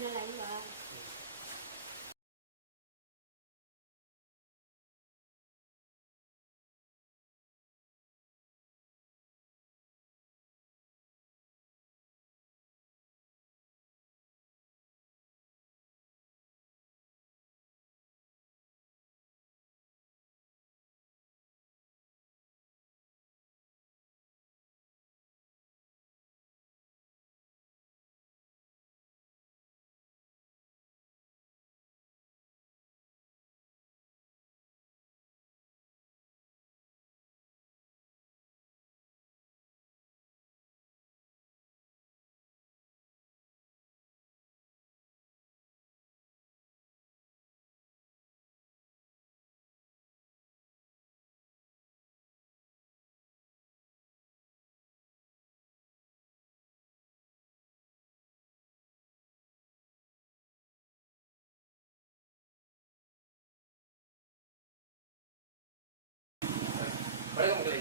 Nên là.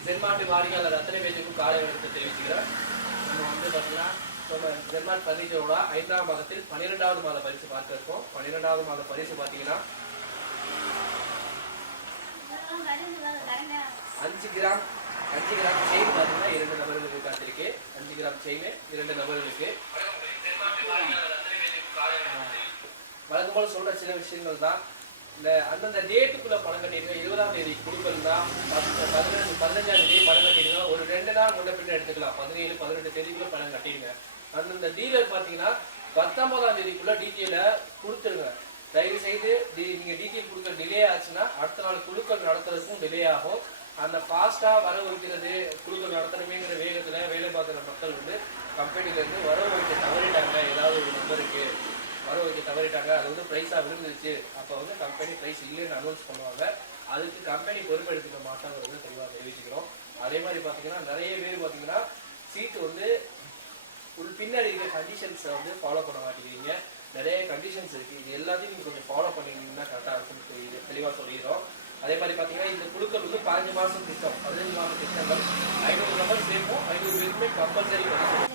ஜெர்மாட்டு வாடிக்கையாளர் அத்தனை பேருக்கும் காலை வணக்கத்தை தெரிவிச்சுக்கிறேன். நம்ம வந்து பார்த்தீங்கன்னா நம்ம ஜெர்மாட் பர்னிச்சரோட ஐந்தாம் மாதத்தில் பன்னிரெண்டாவது மாத பரிசு பார்க்க இருக்கோம். பன்னிரெண்டாவது மாத பரிசு பார்த்தீங்கன்னா அஞ்சு கிராம் அஞ்சு கிராம் செயின் பார்த்தீங்கன்னா இரண்டு நபர்களுக்கு காத்திருக்கு. அஞ்சு கிராம் செயின் இரண்டு நபர்களுக்கு. வழக்கம் போல சொல்ற சில விஷயங்கள் தான் இந்த அந்தந்த டேட்டுக்குள்ள பணம் கட்டிடுங்க இருபதாம் தேதி கொடுக்கல் தான் பத்து பதினஞ்சு பதினஞ்சாம் தேதி பணம் கட்டிடுங்க ஒரு ரெண்டு நாள் முன்ன பின்ன எடுத்துக்கலாம். பதினேழு பதினெட்டு தேதிக்குள்ள பணம் கட்டிடுங்க. அந்தந்த டீலர் பார்த்தீங்கன்னா பத்தொன்பதாம் தேதிக்குள்ள டீட்டெயில கொடுத்துருங்க தயவு செய்து டி- நீங்க டீட்டெயில் கொடுக்க டிலே ஆச்சுன்னா அடுத்த நாள் குழுக்கள் நடத்துறதுக்கும் டிலே ஆகும். அந்த ஃபாஸ்டா வர வைக்கிறது குழுக்கள் நடத்தணுமேங்கிற வேகத்துல வேலை பார்க்குற மக்கள் வந்து கம்பெனில இருந்து வர வைக்க தவறிட்டாங்க. ஏதாவது ஒரு நம்பருக்கு வர வைக்க தவறிட்டாங்க. அது வந்து ப்ரைஸாக விழுந்துருச்சு. அப்போ வந்து கம்பெனி பிரைஸ் இல்லைன்னு அனௌன்ஸ் பண்ணுவாங்க. அதுக்கு கம்பெனி பொறுப்பெடுத்துக்க மாட்டாங்கிறது தெளிவாக தெரிவிச்சுக்கிறோம். அதே மாதிரி பார்த்தீங்கன்னா நிறைய பேர் பார்த்தீங்கன்னா சீட் வந்து உள் பின்னாடி இருக்க கண்டிஷன்ஸை வந்து ஃபாலோ பண்ண மாட்டேங்கிறீங்க. நிறைய கண்டிஷன்ஸ் இருக்கு. இது எல்லாத்தையும் நீங்க கொஞ்சம் ஃபாலோ பண்ணீங்கன்னா கரெக்டாக இருக்கும் தெரி- தெளிவாக சொல்லிடுறோம். அதே மாதிரி பார்த்தீங்கன்னா இந்த குழுக்கள் வந்து பதினஞ்சு மாதம் திட்டம். பதினஞ்சு மாதம் திட்டங்கள். ஐநூறு நம்பர் சேர்ப்போம். ஐநூறு பேருக்குமே கம்பல்சரி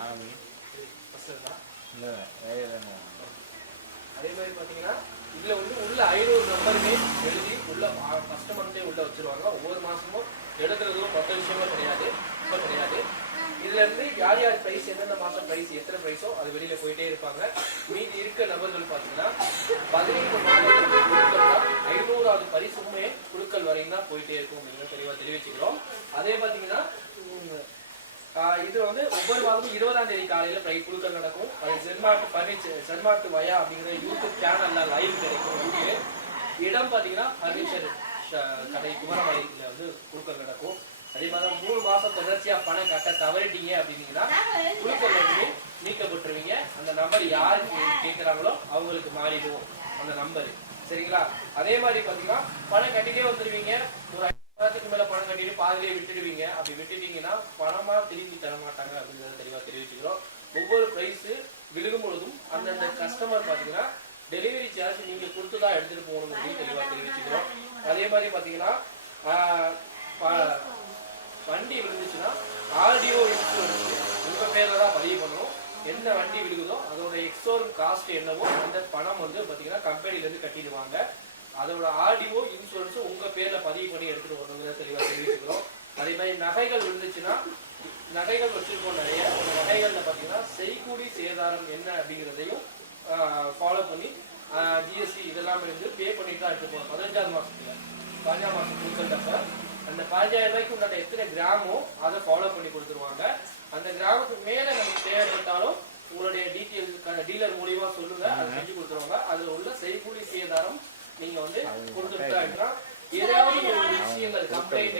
ஃபர்ஸ்ட் தான். அதே மாதிரி பார்த்தீங்கன்னா இதில் வந்து உள்ள ஐநூறு நம்பருமே எழுதி உள்ள ஃபர்ஸ்ட் மந்த்தே உள்ள வச்சிருவாங்க. ஒவ்வொரு மாதமும் எடுக்கிறதும் மொத்த விஷயங்களும் கிடையாது. இப்ப கிடையாது. இதுல இருந்து யார் யார் ப்ரைஸ் எந்தெந்த மாதம் ப்ரைஸ் எத்தனை ப்ரைஸோ அது வெளியில் போயிட்டே இருப்பாங்க. மீதி இருக்க நபர்கள் பாத்தீங்கன்னா பதினைந்து மாதம் ஐநூறாவது பரிசுமே குழுக்கள் வரையும் தான் போயிட்டே இருக்கும். அப்படின்னு தெளிவா தெரிவிச்சுக்கிறோம். அதே பார்த்தீங்கன்னா இது வந்து ஒவ்வொரு மாதமும் இருபதாம் தேதி காலையில பிரை குழுக்கள் நடக்கும். அது ஜென்மாட்டு பர்னிச்சர் ஜென்மாட்டு வயா அப்படிங்கிற யூடியூப் சேனல்ல லைவ் கிடைக்கும் இடம் பாத்தீங்கன்னா பர்னிச்சர் கடை குமரமலையில வந்து குழுக்கள் நடக்கும். அதே மாதிரி மூணு மாசம் தொடர்ச்சியா பணம் கட்ட தவறிட்டீங்க அப்படின்னீங்கன்னா குழுக்கள் வந்து நீக்கப்பட்டுருவீங்க. அந்த நம்பர் யாரு கேட்கிறாங்களோ அவங்களுக்கு மாறிடுவோம் அந்த நம்பர் சரிங்களா? அதே மாதிரி பாத்தீங்கன்னா பணம் கட்டிட்டே வந்துருவீங்க. ஒரு பணத்துக்கு மேல பணம் கட்டிட்டு பாதிலேயே விட்டுடுவீங்க. அப்படி விட்டுட்டீங்கன்னா பணமா திரும்பி தர மாட்டாங்க அப்படிங்கறத தெளிவா தெரிவிச்சுக்கிறோம். ஒவ்வொரு பிரைஸ் விழுகும் பொழுதும் அந்தந்த கஸ்டமர் பாத்தீங்கன்னா டெலிவரி சார்ஜ் நீங்க கொடுத்துதான் எடுத்துட்டு போகணும் அப்படின்னு தெளிவா தெரிவிச்சுக்கிறோம். அதே மாதிரி பாத்தீங்கன்னா ஆஹ், ப- வண்டி விழுந்துச்சுன்னா ஆடியோ இன்சூரன்ஸ் உங்க பேர்ல தான் பதிவு பண்ணணும். எந்த வண்டி விழுகுதோ அதோட எக்ஸோரூம் காஸ்ட் என்னவோ அந்த பணம் வந்து பாத்தீங்கன்னா கம்பெனில இருந்து கட்டிடுவாங்க. அதோட ஆடியோ இன்சூரன்ஸ் உங்க பேர்ல பதிவு பண்ணி எடுத்துட்டு வரணுங்கிறத தெளிவா தெரிவிச்சுக்கிறோம். அதே மாதிரி நகைகள் இருந்துச்சுன்னா நகைகள் வச்சிருக்கோம் நிறைய. நகைகள்ல பாத்தீங்கன்னா செய்கூலி சேதாரம் என்ன அப்படிங்கிறதையும் ஃபாலோ பண்ணி ஜிஎஸ்டி இதெல்லாம் இருந்து பே பண்ணிட்டு தான் எடுத்துப்போம் பதினஞ்சாவது மாசத்துல. பதினஞ்சாம் மாசம் கொடுக்கறப்ப அந்த பதினஞ்சாயிரம் ரூபாய்க்கு உண்டான எத்தனை கிராமோ அதை ஃபாலோ பண்ணி கொடுத்துருவாங்க. அந்த கிராமத்துக்கு மேல நமக்கு தேவைப்பட்டாலும் உங்களுடைய டீட்டெயில் டீலர் மூலியமா சொல்லுங்க அதை செஞ்சு கொடுத்துருவாங்க. அதுல உள்ள செய்கூலி சேதாரம் நீங்க வந்து கொடுத்துட்டா ஏதாவது ஒரு விஷயங்கள் கம்ப்ளைண்ட்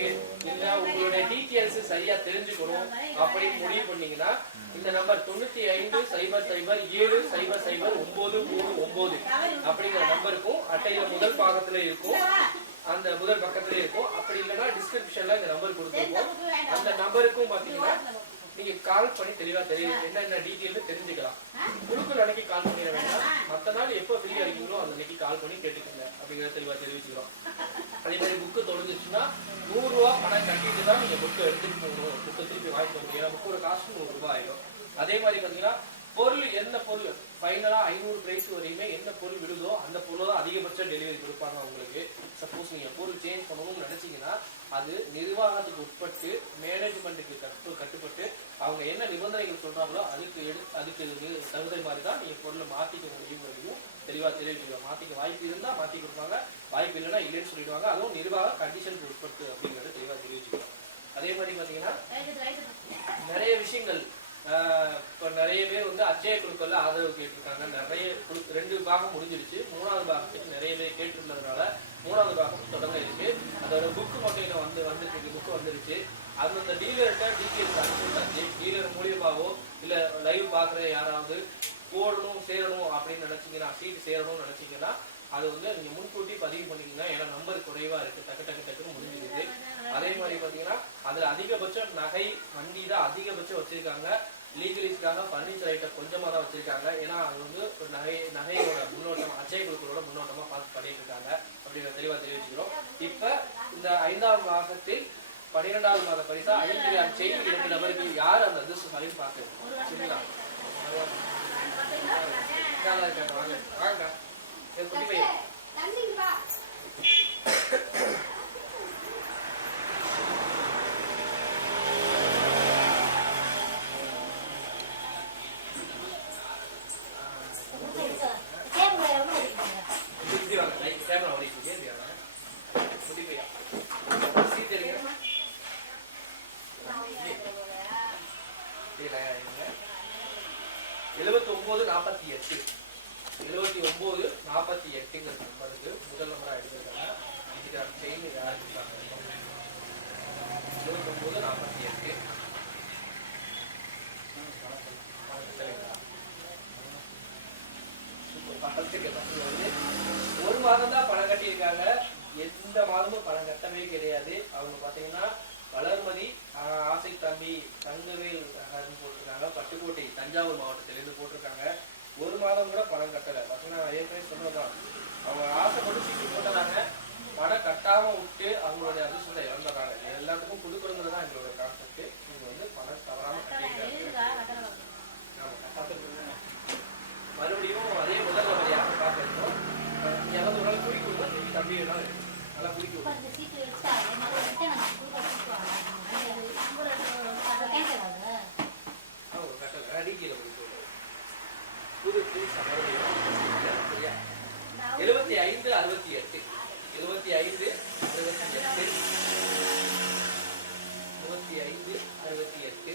இல்ல உங்களுடைய டீட்டெயில்ஸ் சரியா தெரிஞ்சுக்கணும் அப்படின்னு முடிவு பண்ணீங்கன்னா இந்த நம்பர் தொண்ணூத்தி ஐந்து சைபர் சைபர் ஏழு சைபர் சைபர் ஒன்பது மூணு ஒன்பது அப்படிங்கிற நம்பருக்கும் அட்டையில முதல் பாகத்துல இருக்கும். அந்த முதல் பக்கத்துல இருக்கும். அப்படி இல்லைன்னா டிஸ்கிரிப்ஷன்ல இந்த நம்பர் கொடுத்துருக்கோம். அந்த நம்பருக்கும் பாத்தீங்கன்னா நீங்க கால் பண்ணி தெளிவா தெரியும் என்னென்ன டீட்டெயில் தெரிஞ்சுக்கலாம். குழுக்கள் அன்னைக்கு கால் பண்ணிட வேண்டாம். மத்த நாள் எப்போ ஃப்ரீ அடிக்கீங்களோ அந்த அன்னைக்கு கால் பண்ணி கேட்டுக்கோங்க. அப்படிங்கறத தெளிவா தெரிவிச்சுக்கிறோம். அதே மாதிரி புக்கு தொலைஞ்சிச்சுன்னா நூறு ரூபா பணம் கட்டிட்டு தான் நீங்க புக்கை எடுத்துட்டு போகணும். புக்கை திருப்பி வாங்கிக்க முடியும் ஏன்னா புக்கோட காஸ்ட் நூறு ரூபாய் ஆயிடும். அதே மாதிரி பாத்தீங்கன்னா பொருள் என்ன பொருள்? ஃபைனலா ஐநூறு பிரைஸ் வரையுமே என்ன பொருள் விடுதோ அந்த பொருள் தான் அதிகபட்ச டெலிவரி கொடுப்பாங்க உங்களுக்கு சப்போஸ் நீங்க பொருள் சேஞ்ச் பண்ணணும்னு நினைச்சீங்கன்னா அது நிர்வாகத்துக்கு உட்பட்டு மேனேஜ்மெண்ட்டுக்கு கட்டு கட்டுப்பட்டு அவங்க என்ன நிபந்தனைகள் சொல்றாங்களோ அதுக்கு எடு அதுக்கு தகுந்த மாதிரி தான் நீங்க பொருளை மாத்திக்க முடியுங்கிறதையும் தெளிவா தெரிவிக்கிறோம் மாத்திக்க வாய்ப்பு இருந்தா மாத்தி கொடுப்பாங்க. வாய்ப்பு இல்லைன்னா இல்லைன்னு சொல்லிடுவாங்க. அதுவும் நிர்வாக கண்டிஷனுக்கு உட்பட்டு அப்படிங்கறத தெளிவா தெரிவிச்சுக்கிறோம் அதே மாதிரி பாத்தீங்கன்னா நிறைய விஷயங்கள் இப்போ நிறைய பேர் வந்து அச்சய குழுக்கள்ல ஆதரவு கேட்டிருக்காங்க. நிறைய குழு ரெண்டு பாகம் முடிஞ்சிருச்சு மூணாவது பாகத்துக்கு நிறைய பேர் கேட்டிருந்ததுனால மூணாவது பாகம் தொடங்க இருக்கு. அதோட புக்கு மட்டும் வந்து வந்துருக்கு புக்கு வந்துருச்சு. அந்தந்த டீலர்கிட்ட டீட்டெயில்ஸ் அனுப்பிட்டாச்சு டீலர் மூலியமாவோ இல்லை லைவ் பார்க்குற யாராவது போடணும் சேரணும் அப்படின்னு நினச்சிங்கன்னா சீட்டு சேரணும்னு நினச்சிங்கன்னா அது வந்து நீங்க முன்கூட்டி பதிவு பண்ணிக்கங்க ஏன்னா நம்பர் குறைவா இருக்கு டக்கு டக்கு டக்குன்னு முடிஞ்சிருது. அதே மாதிரி பாத்தீங்கன்னா அதுல அதிகபட்சம் நகை வண்டி தான் அதிகபட்சம் வச்சிருக்காங்க. லீகலிஸ்க்காக பர்னிச்சர் ஐட்டம் கொஞ்சமா தான் வச்சிருக்காங்க. ஏன்னா அது வந்து ஒரு நகை நகையோட முன்னோட்டம் அச்சய குழுக்களோட முன்னோட்டமா பார்த்து பண்ணிட்டு இருக்காங்க. அப்படிங்கிற தெளிவா தெரிவிச்சுக்கிறோம். இப்ப இந்த ஐந்தாம் மாதத்தில் பன்னிரெண்டாவது மாத பரிசா ஐந்து கிராம் இரண்டு நபருக்கு யார் அந்த அதிர்ஷ்டசாலின்னு பார்க்கணும் சரிங்களா நல்லா இருக்காங்க வாங்க. வாங்க குட்டி பையன் எழுபத்தி ஒன்பது நாற்பத்தி எட்டு எழுபத்தி ஒன்பது நாற்பத்தி எட்டுங்கிற நம்பருக்கு முதல் நம்பரா எடுத்திருக்காங்க அஞ்சு கிராம் செயின் யாருக்கு எழுபத்தி ஒன்பது நாற்பத்தி எட்டு. பக்கத்துக்கு ஒரு மாதம் தான் பணம் கட்டியிருக்காங்க. எந்த மாதமும் பணம் கட்டவே கிடையாது. அவங்க பாத்தீங்கன்னா வளர்மதி ஆஹ், ஆசை தம்பி தங்கவேல் போட்டிருக்காங்க. பட்டுக்கோட்டை தஞ்சாவூர் மாவட்டத்திலிருந்து போட்டிருக்காங்க. ஒரு மாதம் கூட பணம் கட்டல. பசங்க நான் ஏற்கனவே சொன்னதுதான். அவங்க ஆசைப்பட்டு சீட்டு போட்டுறாங்க பணம் கட்டாம விட்டு அவங்களுடைய அதிர்ஷ்டத்தை இழந்துடுறாங்க எல்லாத்துக்கும் கொடுக்கணுங்கிறது தான் எங்களோட கான்செப்ட் நீங்க வந்து பணம் தவறாம கட்டியிருக்காங்க ஆமா, கட்டாம மறுபடியும் அதே முதல் நபர் யாரும் பார்க்கணும் யாராவது ஒரு நாள் குடி கொடுத்தா தம்பி வேணாலும் நல்லா குடிக்கும் ஒரு கட்டல் அடிக்கல குடிக்கும் புது புதுசா மறுபடியும் சரியா எழுபத்தி ஐந்து அறுபத்தி எட்டு எழுபத்தி ஐந்து அறுபத்தி எட்டு எழுபத்தி ஐந்து அறுபத்தி எட்டு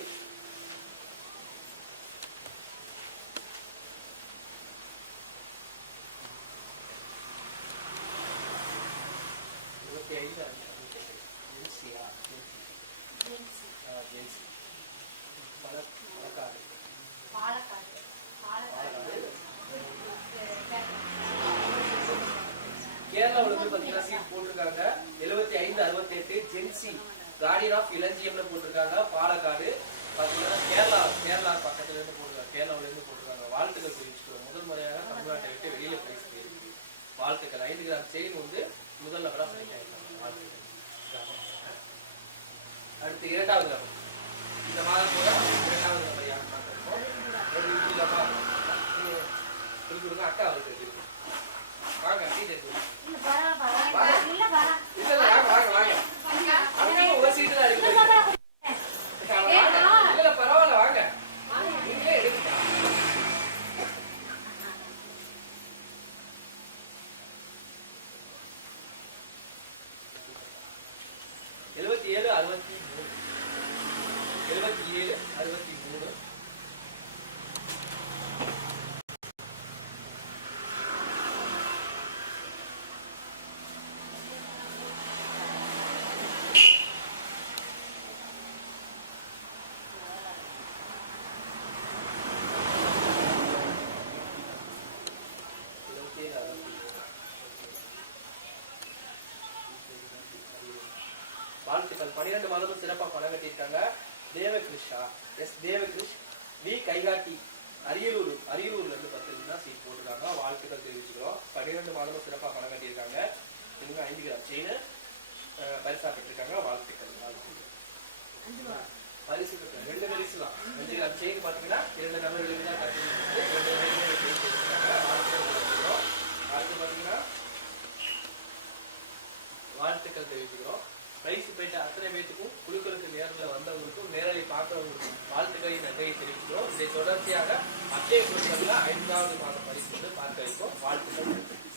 இருபத்தி ஐந்து அறுபத்தி எட்டு ஜென்சியா ஜென்சி ஆ, ஜென்சி பல பழக்காடு கேரளாவுல இருந்து பாத்தீங்கன்னா சீட் போட்டிருக்காங்க எழுபத்தி ஐந்து அறுபத்தி எட்டு ஜென்சி கார்டியன் ஆஃப் இளஞ்சியம்னு போட்டிருக்காங்க. பாலக்காடு பாத்தீங்கன்னா கேரளா கேரளா பக்கத்துல இருந்து போட்டிருக்காங்க. கேரளாவுல இருந்து போட்டிருக்காங்க. வாழ்த்துக்கள் தெரிவிச்சுக்கிறோம் முதல் முறையாக தமிழ்நாட்டை விட்டு வெளியில பிரைஸ் போயிருக்கு. வாழ்த்துக்கள். ஐந்து கிராம் செயின் வந்து முதல் நபரா பண்ணிட்டாங்க வாழ்த்துக்கள். அடுத்து இரண்டாவது நபர் இந்த மாதம் கூட இரண்டாவது நபர் யார் பார்த்திருக்கோம். கொடுங்க. அக்கா அவருக்கு வாங்க இல்ல வாங்க வாங்க வாங்க அதுக்கு உங்க சீட்டு தான் இருக்கு இல்ல இல்ல பரவாயில்ல வாங்க நீங்களே எடுங்க எழுபத்தி ஏழு அறுபத்தி மூணு எழுபத்தி ஏழு அறுபத்தி மூணு இருபத்தி ஏழு அறுபத்தி மூணு வாழ்த்துக்கள் பன்னிரெண்டு மாதமும் சிறப்பா பணம் கட்டியிருக்காங்க. தேவகிருஷ்ணா எஸ் தேவகிருஷ் வி கைகாட்டி அரியலூர் அரியலூர்ல இருந்து பத்திரிக்கா சீட் போட்டிருக்காங்க. வாழ்த்துக்கள் தெரிவிச்சுக்கிறோம். பன்னிரெண்டு மாதமும் சிறப்பா பணம் கட்டியிருக்காங்க. இவங்க ஐந்து கிராம் செயின் பரிசா பெற்றிருக்காங்க. வாழ்த்துக்கள். வாழ்த்துக்கள். பரிசு ரெண்டு பரிசு தான் அஞ்சு கிராம் செயின் பாத்தீங்கன்னா இரண்டு நபர்களுக்கு தான் கட்டிருக்கு ரெண்டு நபர்களுக்கு வாழ்த்துக்கள் தெரிவிச்சுக்கிறோம் பிரைஸ் போயிட்டு அத்தனை பேத்துக்கும் குழுக்களுக்கு நேரில் வந்தவங்களுக்கும் நேரலை பார்க்கறவங்களுக்கும் வாழ்த்துக்களை நன்றியை தெரிவிக்கிறோம் இதை தொடர்ச்சியாக அச்சய குழுக்களில் ஐந்தாவது மாதம் பரிசு வந்து பார்க்க இருக்கோம் வாழ்த்துக்கள்